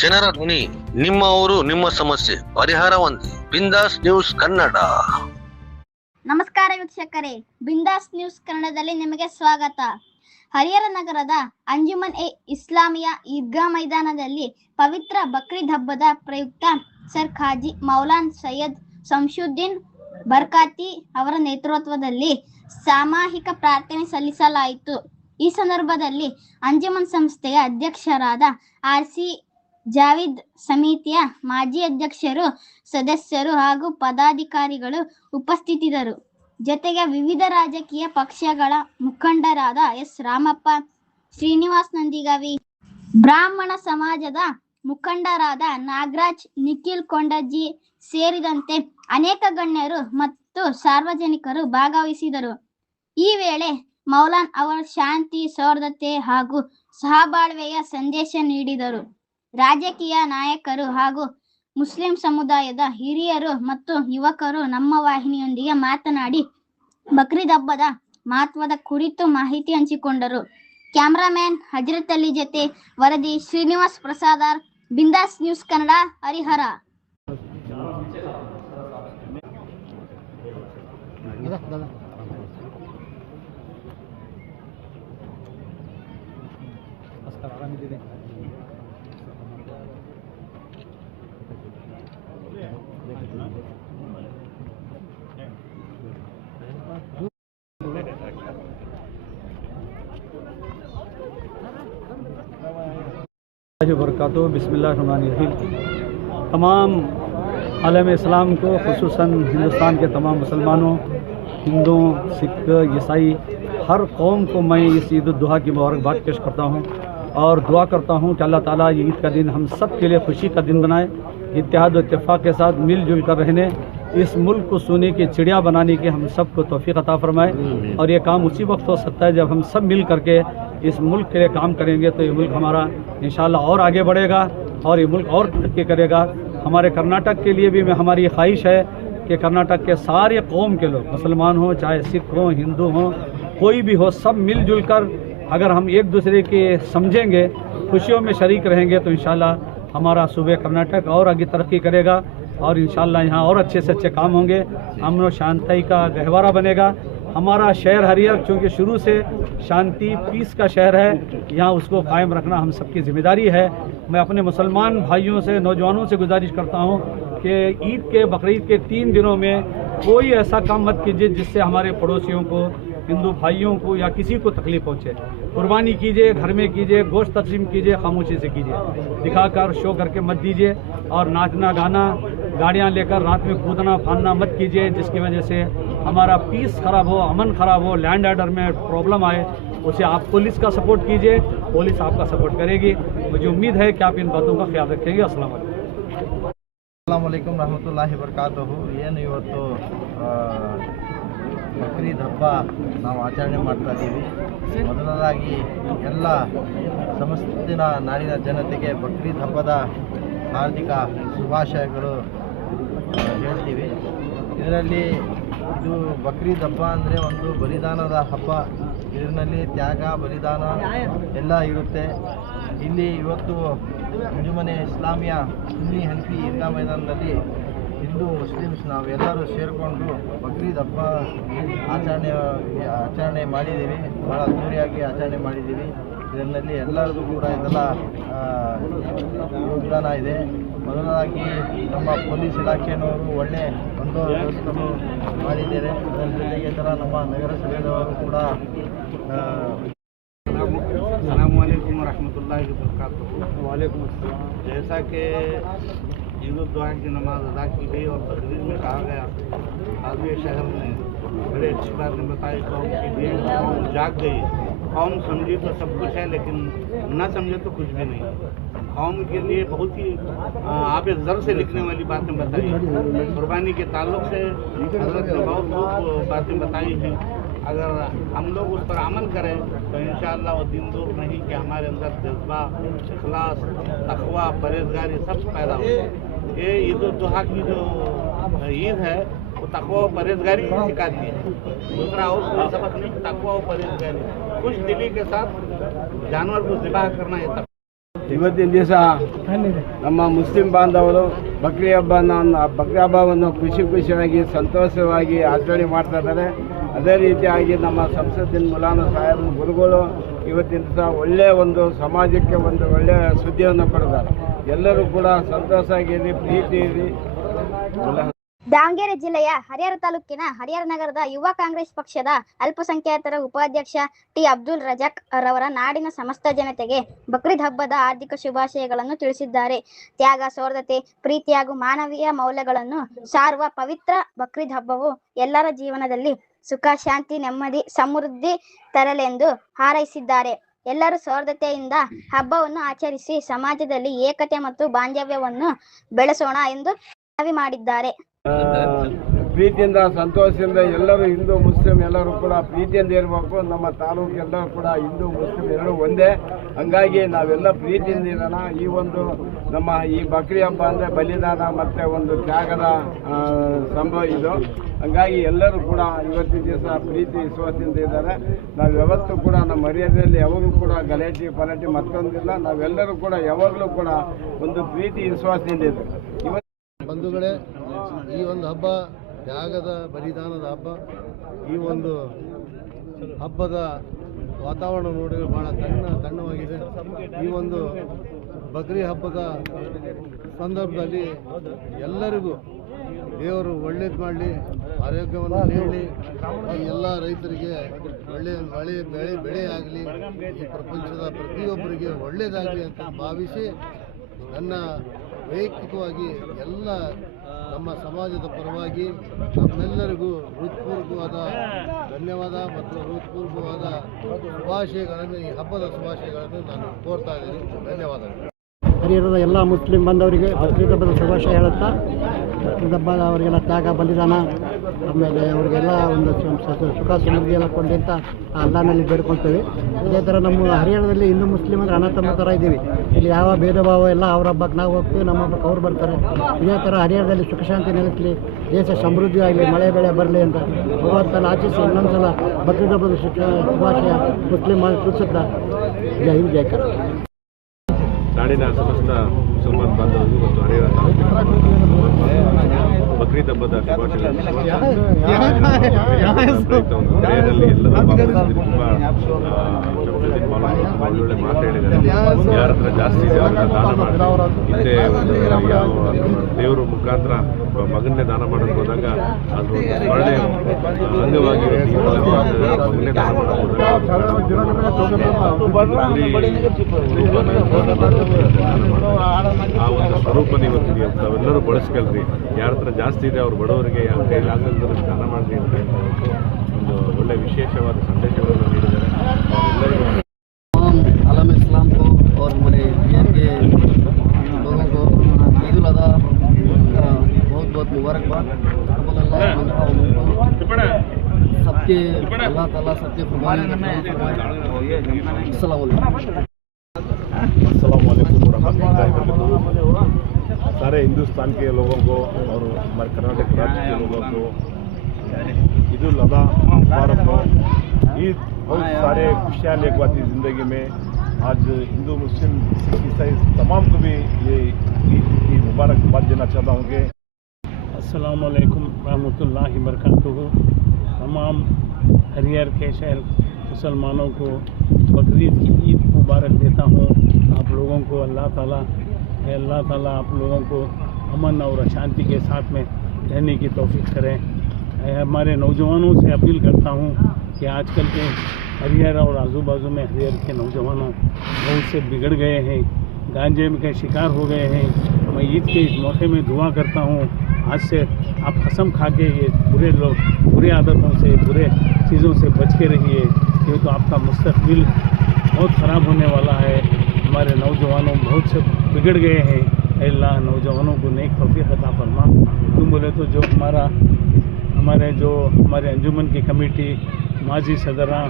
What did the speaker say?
ಜನರ ಧ್ವನಿ, ನಿಮ್ಮ ಊರು ನಿಮ್ಮ ಸಮಸ್ಯೆ ಪರಿಹಾರ ಒಂದೇ. ಬಿಂದಾಸ್ ನ್ಯೂಸ್ ಕನ್ನಡ. ನಮಸ್ಕಾರ ವೀಕ್ಷಕರೇ, ಬಿಂದಾಸ್ ನ್ಯೂಸ್ ಕನ್ನಡದಲ್ಲಿ ನಿಮಗೆ ಸ್ವಾಗತ. ಹರಿಹರ ನಗರದ ಅಂಜುಮನ್ ಎ ಇಸ್ಲಾಮಿಯಾ ಈದ್ಗಾ ಮೈದಾನದಲ್ಲಿ ಪವಿತ್ರ ಬಕ್ರೀದ್ ಹಬ್ಬದ ಪ್ರಯುಕ್ತ ಸರ್ ಖಾಜಿ ಮೌಲಾನ್ ಸೈಯದ್ ಶಂಶುದ್ದೀನ್ ಬರ್ಕಾತಿ ಅವರ ನೇತೃತ್ವದಲ್ಲಿ ಸಾಮೂಹಿಕ ಪ್ರಾರ್ಥನೆ ಸಲ್ಲಿಸಲಾಯಿತು. ಈ ಸಂದರ್ಭದಲ್ಲಿ ಅಂಜುಮನ್ ಸಂಸ್ಥೆಯ ಅಧ್ಯಕ್ಷರಾದ ಆರ್.ಸಿ. ಜಾವೀದ್, ಸಮಿತಿಯ ಮಾಜಿ ಅಧ್ಯಕ್ಷರು, ಸದಸ್ಯರು ಹಾಗೂ ಪದಾಧಿಕಾರಿಗಳು ಉಪಸ್ಥಿತರಿದ್ದರು. ಜೊತೆಗೆ ವಿವಿಧ ರಾಜಕೀಯ ಪಕ್ಷಗಳ ಮುಖಂಡರಾದ ಎಸ್. ರಾಮಪ್ಪ, ಶ್ರೀನಿವಾಸ್ ನಂದಿಗಾವಿ, ಬ್ರಾಹ್ಮಣ ಸಮಾಜದ ಮುಖಂಡರಾದ ನಾಗರಾಜ್, ನಿಖಿಲ್ ಕೊಂಡಜ್ಜಿ ಸೇರಿದಂತೆ ಅನೇಕ ಗಣ್ಯರು ಮತ್ತು ಸಾರ್ವಜನಿಕರು ಭಾಗವಹಿಸಿದರು. ಈ ವೇಳೆ ಮೌಲಾನ್ ಅವರು ಶಾಂತಿ, ಸೌಹಾರ್ದತೆ ಹಾಗೂ ಸಹಬಾಳ್ವೆಯ ಸಂದೇಶ ನೀಡಿದರು. ರಾಜಕೀಯ ನಾಯಕರು ಹಾಗೂ ಮುಸ್ಲಿಂ ಸಮುದಾಯದ ಹಿರಿಯರು ಮತ್ತು ಯುವಕರು ನಮ್ಮ ವಾಹಿನಿಯೊಂದಿಗೆ ಮಾತನಾಡಿ ಬಕ್ರೀದ್ ಹಬ್ಬದ ಮಹತ್ವದ ಕುರಿತು ಮಾಹಿತಿ ಹಂಚಿಕೊಂಡರು. ಕ್ಯಾಮರಾಮ್ಯಾನ್ ಹಜರತ್ ಅಲಿ ಜೊತೆ ವರದಿ ಶ್ರೀನಿವಾಸ್ ಪ್ರಸಾದರ್, ಬಿಂದಾಸ್ ನ್ಯೂಸ್ ಕನ್ನಡ, ಹರಿಹರ. बरकातुहू बिस्मिल्लाहिर्रहमानिर्रहीम। तमाम आलम इस्लाम को, खुसूसन हिंदुस्तान के तमाम मुसलमानों, हिंदुओं, सिख, ईसाई, हर कौम को मैं इस ईद उल जुहा की मुबारकबाद पेश करता हूँ और दुआ करता हूँ कि अल्लाह ताला ये ईद का दिन हम सब के लिए खुशी का दिन बनाए। इत्तेहाद और इत्तेफाक के साथ मिलजुल कर रहने, इस मुल्क को सोने की चिड़िया बनाने की हम सब को तौफीक अता फरमाए। और ये काम उसी वक्त हो सकता है जब हम सब मिल करके इस मुल्क के लिए काम करेंगे, तो ये मुल्क हमारा इंशाल्लाह और आगे बढ़ेगा और ये मुल्क और तरक्की करेगा। हमारे कर्नाटक के लिए भी हमारी ख्वाहिश है कि कर्नाटक के सारे कौम के लोग, मुसलमान हों चाहे सिख हों, हिंदू हों, कोई भी हो, सब मिलजुल कर अगर हम एक दूसरे के समझेंगे, खुशियों में शरीक रहेंगे, तो इंशाल्लाह हमारा सूबे कर्नाटक और आगे तरक्की करेगा और इंशाल्लाह यहाँ और अच्छे से अच्छे काम होंगे। अमन और शांति का गहवारा बनेगा। हमारा शहर हरिहर चूँकि शुरू से शांति पीस का शहर है, यहाँ उसको कायम रखना हम सबकी जिम्मेदारी है। मैं अपने मुसलमान भाइयों से, नौजवानों से गुजारिश करता हूँ कि ईद के, बकरीद के 3 दिनों में कोई ऐसा काम मत कीजिए जिससे हमारे पड़ोसियों को, हिंदू भाइयों को या किसी को तकलीफ पहुँचे। कुर्बानी कीजिए, घर में कीजिए, गोश्त तकसीम कीजिए, खामोशी से कीजिए, दिखाकर शो करके मत दीजिए। और नाचना गाना, गाड़ियाँ लेकर रात में कूदना फानना मत कीजिए, जिसकी वजह से हमारा पीस खराब हो, अमन खराब हो, लैंड ऑर्डर में प्रॉब्लम आए। उसे आप पुलिस का सपोर्ट कीजिए, पुलिस आपका सपोर्ट करेगी। मुझे उम्मीद है कि आप इन बातों का ख्याल रखेंगे। अस्सलाम वालेकुम रहमतुल्लाहि वबरकातुहू। ಏನು ಇವತ್ತು ಬಕ್ರೀದ್ ಹಬ್ಬ ನಾವು ಆಚರಣೆ ಮಾಡ್ತಾ ಇದ್ದೀವಿ. ಮೊದಲನೇದಾಗಿ ಎಲ್ಲ ಸಮಸ್ತಿನ ನಾಡಿನ ಜನತೆಗೆ ಬಕ್ರೀದ್ ಹಬ್ಬದ ಹಾರ್ದಿಕ ಶುಭಾಶಯಗಳು ಹೇಳ್ತೀವಿ. ಇದರಲ್ಲಿ ಇದು ಬಕ್ರೀದ್ ಹಬ್ಬ ಅಂದರೆ ಒಂದು ಬಲಿದಾನದ ಹಬ್ಬ. ಇದರಲ್ಲಿ ತ್ಯಾಗ, ಬಲಿದಾನ ಎಲ್ಲ ಇರುತ್ತೆ. ಇಲ್ಲಿ ಇವತ್ತು ಅಂಜುಮನೆ ಇಸ್ಲಾಮಿಯಾ ಸುನ್ನಿ ಹನಫಿ ಈದ್ಗಾ ಮೈದಾನದಲ್ಲಿ ಹಿಂದೂ ಮುಸ್ಲಿಮ್ಸ್ ನಾವೆಲ್ಲರೂ ಸೇರಿಕೊಂಡು ಬಕ್ರೀದ್ ಹಬ್ಬ ಆಚರಣೆ ಮಾಡಿದ್ದೀವಿ. ಭಾಳ ಅದ್ದೂರಿಯಾಗಿ ಆಚರಣೆ ಮಾಡಿದ್ದೀವಿ. ಇದರಲ್ಲಿ ಎಲ್ಲರಿಗೂ ಕೂಡ ಇದೆಲ್ಲ ಯೋಗದಾನ ಇದೆ. ಮೊದಲದಾಗಿ ನಮ್ಮ ಪೊಲೀಸ್ ಇಲಾಖೆಯವರು ಒಳ್ಳೆ ಬಂದೋಬಸ್ತನ್ನು ಮಾಡಿದ್ದಾರೆ. ಅದರ ಜೊತೆಗೆ ಥರ ನಮ್ಮ ನಗರಸಭೆಯವರು ಕೂಡ. अस्सलाम वालेकुम रहमतुल्लाहि व बरकातुहू। वालेकुम अस्सलाम। जैसा कि ईद उल जुहा की नमाज अदा की गई और तकरीर में कहा गया, आदमी शहर में बड़े अच्छी बातें बताई। कौम के लिए कौम जाग गई। कौम समझी तो सब कुछ है, लेकिन न समझे तो कुछ भी नहीं। कौम के लिए बहुत ही आप ज़र से लिखने वाली बातें बताई। कुर्बानी के ताल्लुक़ से हज़रत ने बहुत बातें बताई हैं। अगर हम लोग उस पर अमल करें तो इंशाअल्लाह वो दिन दूर नहीं कि हमारे अंदर जज्बा, इखलास, तक़वा, परहेज़गारी सब पैदा हो। ये ईद उल जुहा की जो ईद है वो तक़वा और परहेज़गारी सिखाती है। दूसरा और कोई सबक नहीं, तक़वा और परहेज़गारी। खुश दिली के साथ जानवर को ज़िबा करना ये ಇವತ್ತಿನ ದಿವಸ ನಮ್ಮ ಮುಸ್ಲಿಂ ಬಾಂಧವರು ಬಕ್ರಿ ಹಬ್ಬವನ್ನು ಖುಷಿಯಾಗಿ ಸಂತೋಷವಾಗಿ ಆಚರಣೆ ಮಾಡ್ತಾ ಇದ್ದಾರೆ. ಅದೇ ರೀತಿಯಾಗಿ ನಮ್ಮ ಸಂಸತ್ತಿನ ಮುಲಾನ ಸಾಹೇಬ್ ಗುರುಗಳು ಇವತ್ತಿನ ದಿವಸ ಒಳ್ಳೆಯ ಒಂದು ಸಮಾಜಕ್ಕೆ ಒಂದು ಒಳ್ಳೆಯ ಸುದ್ದಿಯನ್ನು ಕೊಡಿದ್ದಾರೆ. ಎಲ್ಲರೂ ಕೂಡ ಸಂತೋಷ ಆಗಿರಿ, ಪ್ರೀತಿ ಇರಿ. ದಾವಣಗೆರೆ ಜಿಲ್ಲೆಯ ಹರಿಹರ ತಾಲೂಕಿನ ಹರಿಹರ ನಗರದ ಯುವ ಕಾಂಗ್ರೆಸ್ ಪಕ್ಷದ ಅಲ್ಪಸಂಖ್ಯಾತರ ಉಪಾಧ್ಯಕ್ಷ ಟಿ ಅಬ್ದುಲ್ ರಜಾಕ್ ರವರ ನಾಡಿನ ಸಮಸ್ತ ಜನತೆಗೆ ಬಕ್ರೀದ್ ಹಬ್ಬದ ಹಾರ್ದಿಕ ಶುಭಾಶಯಗಳನ್ನು ತಿಳಿಸಿದ್ದಾರೆ. ತ್ಯಾಗ, ಸೌರ್ಯತೆ, ಪ್ರೀತಿ ಹಾಗೂ ಮಾನವೀಯ ಮೌಲ್ಯಗಳನ್ನು ಸಾರುವ ಪವಿತ್ರ ಬಕ್ರೀದ್ ಹಬ್ಬವು ಎಲ್ಲರ ಜೀವನದಲ್ಲಿ ಸುಖ, ಶಾಂತಿ, ನೆಮ್ಮದಿ, ಸಮೃದ್ಧಿ ತರಲೆಂದು ಹಾರೈಸಿದ್ದಾರೆ. ಎಲ್ಲರೂ ಸೌರ್ಯತೆಯಿಂದ ಹಬ್ಬವನ್ನು ಆಚರಿಸಿ ಸಮಾಜದಲ್ಲಿ ಏಕತೆ ಮತ್ತು ಬಾಂಧವ್ಯವನ್ನು ಬೆಳೆಸೋಣ ಎಂದು ಮನವಿ ಮಾಡಿದ್ದಾರೆ. ಪ್ರೀತಿಯಿಂದ ಸಂತೋಷದಿಂದ ಎಲ್ಲರೂ ಹಿಂದೂ ಮುಸ್ಲಿಂ ಎಲ್ಲರೂ ಕೂಡ ಪ್ರೀತಿಯಿಂದ ಇರಬೇಕು. ನಮ್ಮ ತಾಲೂಕು ಎಲ್ಲರೂ ಕೂಡ ಹಿಂದೂ ಮುಸ್ಲಿಂ ಎಲ್ಲರೂ ಒಂದೇ. ಹಂಗಾಗಿ ನಾವೆಲ್ಲ ಪ್ರೀತಿಯಿಂದ ಇರೋಣ. ಈ ಒಂದು ನಮ್ಮ ಈ ಬಕ್ರಿ ಹಬ್ಬ ಅಂದರೆ ಬಲಿದಾನ ಮತ್ತು ಒಂದು ತ್ಯಾಗದ ಸಂಭವ ಇದು. ಹಂಗಾಗಿ ಎಲ್ಲರೂ ಕೂಡ ಇವತ್ತಿನ ದಿವಸ ಪ್ರೀತಿ ವಿಶ್ವಾಸದಿಂದ ಇದ್ದಾರೆ. ನಾವು ಯಾವತ್ತೂ ಕೂಡ ನಮ್ಮ ಹರಿಹರದಲ್ಲಿ ಯಾವಾಗಲೂ ಕೂಡ ಗಲಾಟೆ ಮತ್ತೊಂದಿಲ್ಲ. ನಾವೆಲ್ಲರೂ ಕೂಡ ಯಾವಾಗಲೂ ಕೂಡ ಒಂದು ಪ್ರೀತಿ ವಿಶ್ವಾಸದಿಂದ ಇದ್ದೀವಿ. ಬಂಧುಗಳೇ, ಈ ಒಂದು ಹಬ್ಬ ತ್ಯಾಗದ ಬಲಿದಾನದ ಹಬ್ಬ. ಈ ಒಂದು ಹಬ್ಬದ ವಾತಾವರಣ ನೋಡಿದರೆ ಭಾಳ ತಣ್ಣವಾಗಿದೆ. ಈ ಒಂದು ಬಕ್ರಿ ಹಬ್ಬದ ಸಂದರ್ಭದಲ್ಲಿ ಎಲ್ಲರಿಗೂ ದೇವರು ಒಳ್ಳೇದು ಮಾಡಲಿ, ಆರೋಗ್ಯವನ್ನು ನೀಡಲಿ, ಎಲ್ಲ ರೈತರಿಗೆ ಒಳ್ಳೆಯ ಬೆಳೆ ಆಗಲಿ, ಈ ಪ್ರಪಂಚದ ಪ್ರತಿಯೊಬ್ಬರಿಗೆ ಒಳ್ಳೆಯದಾಗಲಿ ಅಂತ ಭಾವಿಸಿ ನನ್ನ ವೈಯಕ್ತಿಕವಾಗಿ ಎಲ್ಲ ನಮ್ಮ ಸಮಾಜದ ಪರವಾಗಿ ನಮ್ಮೆಲ್ಲರಿಗೂ ಹೃತ್ಪೂರ್ವಕವಾದ ಧನ್ಯವಾದ ಮತ್ತು ಹೃತ್ಪೂರ್ವಕವಾದ ಶುಭಾಶಯಗಳನ್ನು, ಈ ಹಬ್ಬದ ಶುಭಾಶಯಗಳನ್ನು ನಾನು ಕೋರ್ತಾ ಇದ್ದೀನಿ. ಧನ್ಯವಾದಗಳು. ಹರಿಹರದ ಎಲ್ಲ ಮುಸ್ಲಿಂ ಬಾಂಧವರಿಗೆ ಬಕ್ರೀದ್ ಹಬ್ಬದ ಶುಭಾಶಯ ಹೇಳುತ್ತಾ, ಬಕ್ರೀದ್ ಹಬ್ಬ ಅವರಿಗೆಲ್ಲ ತ್ಯಾಗ, ಬಲಿದಾನ, ಆಮೇಲೆ ಅವರಿಗೆಲ್ಲ ಒಂದು ಸುಖ ಸಮೃದ್ಧಿ ಎಲ್ಲ ಕೊಂಡಿ ಅಂತ ಅಲ್ಲಾನಲ್ಲಿ ಬೇಡ್ಕೊಳ್ತೇವೆ. ಇದೇ ಥರ ನಮ್ಮ ಹರಿಹರದಲ್ಲಿ ಹಿಂದೂ ಮುಸ್ಲಿಂ ಅಂದರೆ ಅಣ್ಣ ತಮ್ಮ ಥರ ಇದ್ದೀವಿ. ಇಲ್ಲಿ ಯಾವ ಭೇದ ಭಾವ ಎಲ್ಲ ಅವ್ರ ಹಬ್ಬಕ್ಕೆ ನಾವು ಹೋಗ್ತೀವಿ, ನಮ್ಮ ಹಬ್ಬಕ್ಕೆ ಅವ್ರು ಬರ್ತಾರೆ. ಇದೇ ಥರ ಹರಿಹರದಲ್ಲಿ ಸುಖ ಶಾಂತಿ ನೆಲೆಸಲಿ, ದೇಶ ಸಮೃದ್ಧಿ ಆಗಲಿ, ಮಳೆ ಬೆಳೆ ಬರಲಿ ಅಂತ ಭಗವಂತನ ಆಚರಿಸಿ ಇನ್ನೊಂದು ಸಲ ಬಕ್ರೀದ್ ಹಬ್ಬದ ಶುಭಾಶಯ ಮುಸ್ಲಿಂ ತಿಳಿಸುತ್ತಾ ಜೈ ಹಿಂದ್, ಜೈ ಕರ್ನಾಟಕ. ನಾಡಿನ ಸಮಸ್ತ ಮುಸಲ್ಮಾನ್ ಬಾಂಧವರಿಗೂ ಮತ್ತು ಹರಿಹರ ಬಕ್ರೀದ್ ಹಬ್ಬದ ಶುಭಾಶಯಗಳನ್ನು ಹರಿಹರದಲ್ಲಿ ಎಲ್ಲರೂ ಭಾಗವಹಿಸಿದ್ರು. ತುಂಬ ಒಳ್ಳೊಳ್ಳೆ ಮಾತು ಹೇಳಿದ್ದಾರೆ. ಯಾರ ಹತ್ರ ಜಾಸ್ತಿ ಇದೆ ಅವ್ರನ್ನ ದಾನ ಮಾಡಿ, ಹಿಂದೆ ಒಂದು ಯಾವ ದೇವರ ಮುಖಾಂತರ ಮಗನ್ನೇ ದಾನ ಮಾಡೋದು ಹೋದಾಗ ಅದು ಒಳ್ಳೆಯ ಅಂಗವಾಗಿ ಮಗನ್ನೇ ದಾನ ಮಾಡೋದು ಆ ಒಂದು ಸ್ವರೂಪನ ಇವತ್ತಿಗೆ ತಾವೆಲ್ಲರೂ ಬಳಸ್ಕೊಳ್ರಿ. ಯಾರ ಹತ್ರ ಜಾಸ್ತಿ ಇದೆ ಅವ್ರು ಬಡವರಿಗೆ ಯಾವ ಕೈಲಾಗದನ್ನು ದಾನ ಮಾಡಿರಿ ಅಂತ ಒಂದು ಒಳ್ಳೆಯ ವಿಶೇಷವಾದ ಸಂದೇಶಗಳನ್ನು ನೀಡಿದ್ದಾರೆ. ಎಲ್ಲರಿಗೂ आलम इस्लाम को और हमारे बिहार के लोगों को ईद उल अज़हा का बहुत बहुत मुबारकबाद। सबके अल्लाह ताला सबके अस्सलाम वालेकुम रहमतुल्लाहि वबरकातुहू। सारे हिंदुस्तान के लोगों को और हमारे कर्नाटक राज्य के लोगों को ईद उल अज़हा मुबारक हो। ईद बहुत सारे खुशियाँ लेके आती है ज़िंदगी में। आज हिंदू मुस्लिम सिख ईसाई तमाम को भी ये ईद की मुबारकबाद देना चाहता हूँ कि अस्सलाम वालेकुम रहमतुल्लाहि वबरकातुहू। तमाम हरिहर के शहर मुसलमानों को बकरीद की ईद मुबारक देता हूँ। आप लोगों को अल्लाह ताला आप लोगों को अमन और शांति के साथ में रहने की तौफीक करें। हमारे नौजवानों से अपील करता हूँ कि आजकल के हरिहर और आजू बाजू में हरिहर के नौजवानों बहुत से बिगड़ गए हैं, गांजे के शिकार हो गए हैं। मैं ईद के इस मौके में दुआ करता हूँ, आज से आप कसम खा के ये बुरे आदतों से, बुरे चीज़ों से बच के रहिए, क्योंकि तो आपका मुस्तकबिल बहुत ख़राब होने वाला है। हमारे नौजवानों बहुत से बिगड़ गए हैं। अल्लाह नौजवानों को नेक तौफीक अता फरमा। क्यों बोले तो जो हमारे अंजुमन की कमेटी माजी सदरा